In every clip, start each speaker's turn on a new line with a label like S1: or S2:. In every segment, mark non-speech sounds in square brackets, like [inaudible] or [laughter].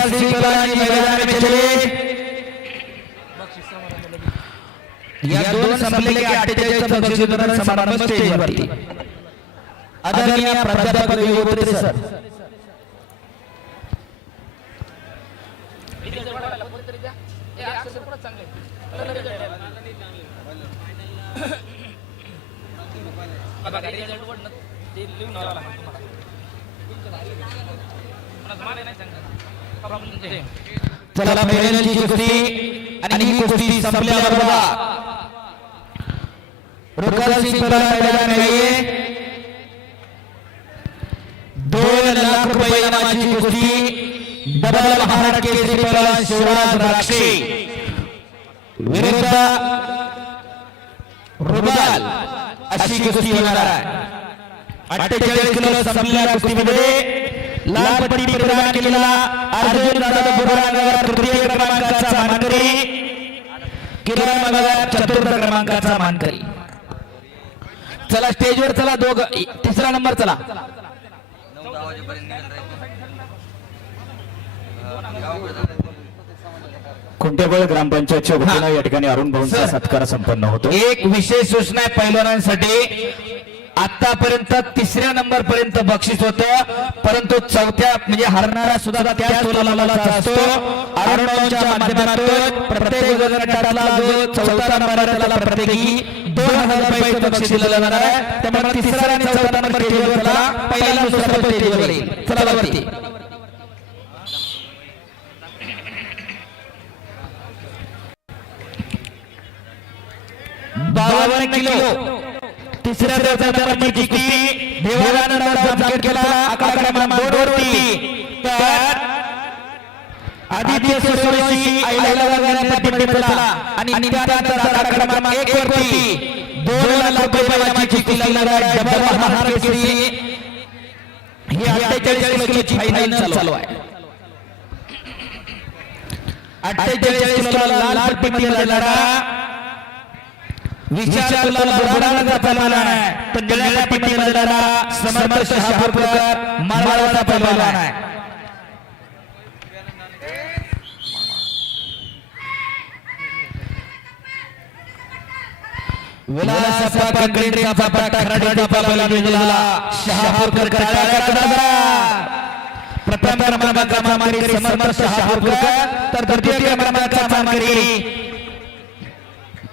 S1: श्रीकलाजी मैदान में चले या दोन संपले की अठ्ठेचाळीस बक्षीस वितरण समारंभ स्टेजवरती. आदरणीय प्राध्यापक योगोत्रे सर. [coughs] [coughs] चला फायनलची कुस्ती आणि ही कुस्ती संपल्याबरोबर रुकल सिंग बला मैदान में दोन लाख रुपये इनामाची कुस्ती. डबल महाराष्ट्र केसरी पहलवान शिवराज राक्षे. विरुद्ध रुबाल अशी कुस्ती होणार आहे. अठ्ठेचाळीस किलो संपलेल्या कुस्तीमध्ये. लाल पट्टी प्रदान केलेला अर्जुन दादा बुरानगर तृतीय क्रमांकाचा मानकरी. किरण मगर चतुर्थ क्रमांकाचा मानकरी. चला स्टेजवर चला दोघ. तिसरा नंबर चला.
S2: खुंटेबळ ग्रामपंचायतच्या वतीनं या ठिकाणी अरुण भाऊंचा. सत्कार संपन्न होतो.
S1: एक विशेष सूचना आहे पैलवानांसाठी आतापर्यंत तिसऱ्या नंबर पर्यंत बक्षीस होत. परंतु चौथ्या म्हणजे हरणारा सुद्धा त्या प्रत्येक दोन हजार रुपये बक्षीस दिलं जाणार आहे. त्यामुळे तिसरा आणि चौथा नंबर स्टेजवर चला. पहिला आणि दुसरा पण स्टेजवर येईल चला वरती. बावन्न किलो. तिसऱ्या चौथ्या नंबरची कुस्ती देवानंद जामखेड केला. आकडा क्रमांक दोन वरती. तर आदित्य सूर्यवंशी आईला वगैरे चला आणि त्यानंतर आकडा क्रमांक एक वरती. दोन लाख रुपये कुस्ती आहे डबल महाराष्ट्र केसरी ही अठ्ठेचाळीस किलोची फायनल चालू आहे. अठ्ठेचाळीस किलोला लाल पट्टीमध्ये विचार तुला बुरानगरचा मालवान आहे. निळ्या पट्टीमध्ये लढणारा समर्थ शहापूरकर मारवाडचा पैलवान आहे. विलासप्पा कंकणीचा पट्टा खराडीचा पैलवान विजयला शहापूरकर काळ्या कडाचा प्रथम क्रमांकाचा मानकरी समर्थ शहापूरकर तर द्वितीय क्रमांकाचा मानकरी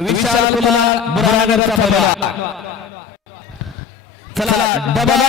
S1: विशाल कुमार बुरानगरचा चला डबल